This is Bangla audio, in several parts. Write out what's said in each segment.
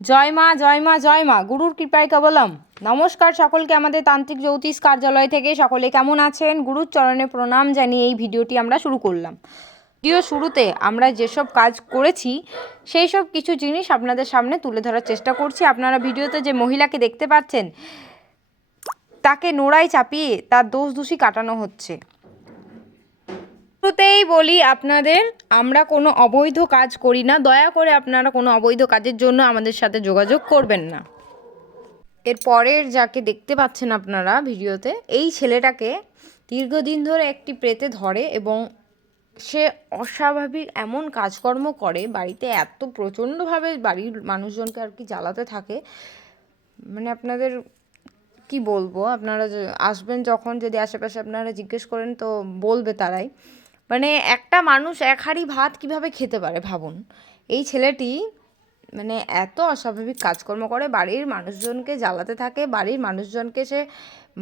জয় মা জয় মা জয় মা, গুরুর কৃপায় কেবলম। নমস্কার সকলকে আমাদের তান্ত্রিক জ্যোতিষ কার্যালয় থেকে। সকলে কেমন আছেন? গুরুর চরণে প্রণাম জানিয়ে এই ভিডিওটি আমরা শুরু করলাম। ভিডিও শুরুতে আমরা যেসব কাজ করেছি সেই সব কিছু জিনিস আপনাদের সামনে তুলে ধরার চেষ্টা করছি। আপনারা ভিডিওতে যে মহিলাকে দেখতে পাচ্ছেন, তাকে নোড়ায় চাপিয়ে তার দোষ দোষী কাটানো হচ্ছে। শুরুতেই বলি আপনাদের, আমরা কোনো অবৈধ কাজ করি না। দয়া করে আপনারা কোনো অবৈধ কাজের জন্য আমাদের সাথে যোগাযোগ করবেন না। এর পরের যাকে দেখতে পাচ্ছেন আপনারা ভিডিওতে, এই ছেলেটাকে দীর্ঘদিন ধরে একটি প্রেতে ধরে এবং সে অস্বাভাবিক এমন কাজকর্ম করে, বাড়িতে এত প্রচণ্ডভাবে বাড়ির মানুষজনকে আর কি জ্বালাতে থাকে। মানে আপনাদের কি বলবো, আপনারা আসবেন যখন, যদি আশেপাশে আপনারা জিজ্ঞেস করেন তো বলবে তারাই। মানে একটা মানুষ এক হাঁড়ি ভাত কিভাবে খেতে পারে ভাবুন। এই ছেলেটি মানে এত অস্বাভাবিক কাজকর্ম করে, বাড়ির মানুষজনকে জ্বালাতে থাকে, বাড়ির মানুষজনকে সে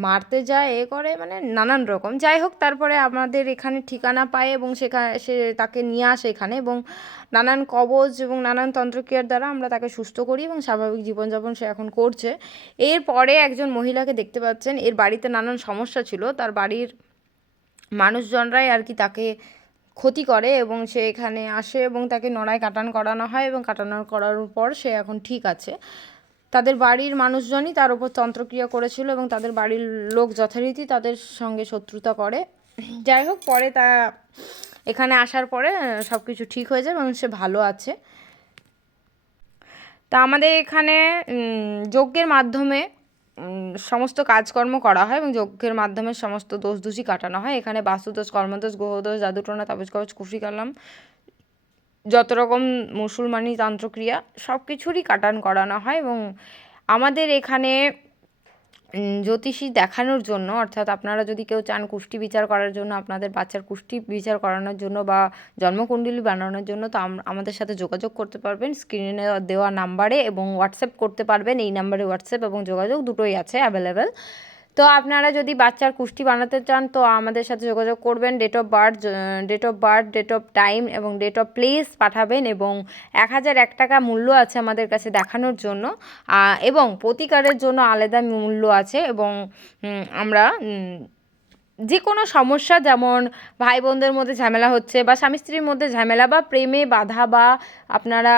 মারতে যায়, এ করে, মানে নানান রকম। যাই হোক, তারপরে আমাদের এখানে ঠিকানা পায় এবং সে তাকে নিয়ে আসে এখানে, এবং নানান কবচ এবং নানান তন্ত্রক্রিয়ার দ্বারা আমরা তাকে সুস্থ করি এবং স্বাভাবিক জীবনযাপন সে এখন করছে। এরপরে একজন মহিলাকে দেখতে পাচ্ছেন, এর বাড়িতে নানান সমস্যা ছিল, তার বাড়ির মানুষজনরাই আর কি তাকে ক্ষতি করে এবং সে এখানে আসে এবং তাকে নড়ায় কাটান করানো হয় এবং করার পর সে এখন ঠিক আছে। তাদের বাড়ির মানুষজনই তার উপর তন্ত্রক্রিয়া করেছিল এবং তাদের বাড়ির লোক যথারীতি তাদের সঙ্গে শত্রুতা করে। যাই হোক, পরে তা এখানে আসার পরে সব কিছু ঠিক হয়ে যায় এবং সে ভালো আছে। তা আমাদের এখানে যজ্ঞের মাধ্যমে সমস্ত কাজকর্ম করা হয় এবং যজ্ঞের মাধ্যমে সমস্ত দোষ দোষী কাটানো হয়। এখানে বাস্তুদোষ, কর্মদোষ, গ্রহদোষ, জাদুটোনা, তাবিজ কবজ, কুফরি কালাম, যত রকম মুসলমানি তন্ত্রক্রিয়া সব কিছুরই কাটান করানো হয়। এবং আমাদের এখানে জ্যোতিষী দেখানোর জন্য, অর্থাৎ আপনারা যদি কেউ চান কুষ্টি বিচার করার জন্য, আপনাদের বাচ্চার কুষ্টি বিচার করানোর জন্য বা জন্মকুণ্ডলী বানানোর জন্য, তো আমাদের সাথে যোগাযোগ করতে পারবেন স্ক্রিনে দেওয়া নাম্বারে, এবং হোয়াটসঅ্যাপ করতে পারবেন। এই নাম্বারে হোয়াটসঅ্যাপ এবং যোগাযোগ দুটোই আছে অ্যাভেলেবেল। তো আপনারা যদি বাচ্চার কুষ্টি বানাতে চান তো আমাদের সাথে যোগাযোগ করবেন। Date of birth, date of time এবং ডেট অফ প্লেস পাঠাবেন, এবং 1001 টাকা মূল্য আছে আমাদের কাছে দেখানোর জন্য, এবং প্রতিকারের জন্য আলাদা মূল্য আছে। এবং আমরা যে কোনো সমস্যা, যেমন ভাই বোনদের মধ্যে ঝামেলা হচ্ছে, বা স্বামী স্ত্রীর মধ্যে ঝামেলা, বা প্রেমে বাধা, বা আপনারা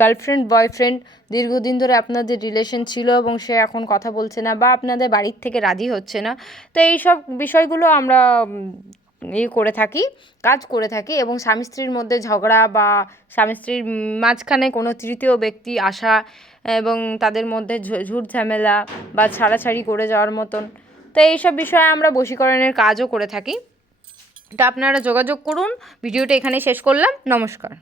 গার্লফ্রেন্ড বয়ফ্রেন্ড দীর্ঘদিন ধরে আপনাদের রিলেশন ছিল এবং সে এখন কথা বলছে না, বা আপনাদের বাড়ির থেকে রাজি হচ্ছে না, তো এই সব বিষয়গুলো আমরা করে থাকি, কাজ করে থাকি। এবং স্বামী স্ত্রীর মধ্যে ঝগড়া, বা স্বামী স্ত্রীর মাঝখানে কোনো তৃতীয় ব্যক্তি আসা এবং তাদের মধ্যে ঝুট ঝামেলা বা ছাড়াছাড়ি করে যাওয়ার মতন, তো এইসব বিষয়ে আমরা বশীকরণের কাজও করে থাকি। তা আপনারা যোগাযোগ করুন। ভিডিওটা এখানেই শেষ করলাম। নমস্কার।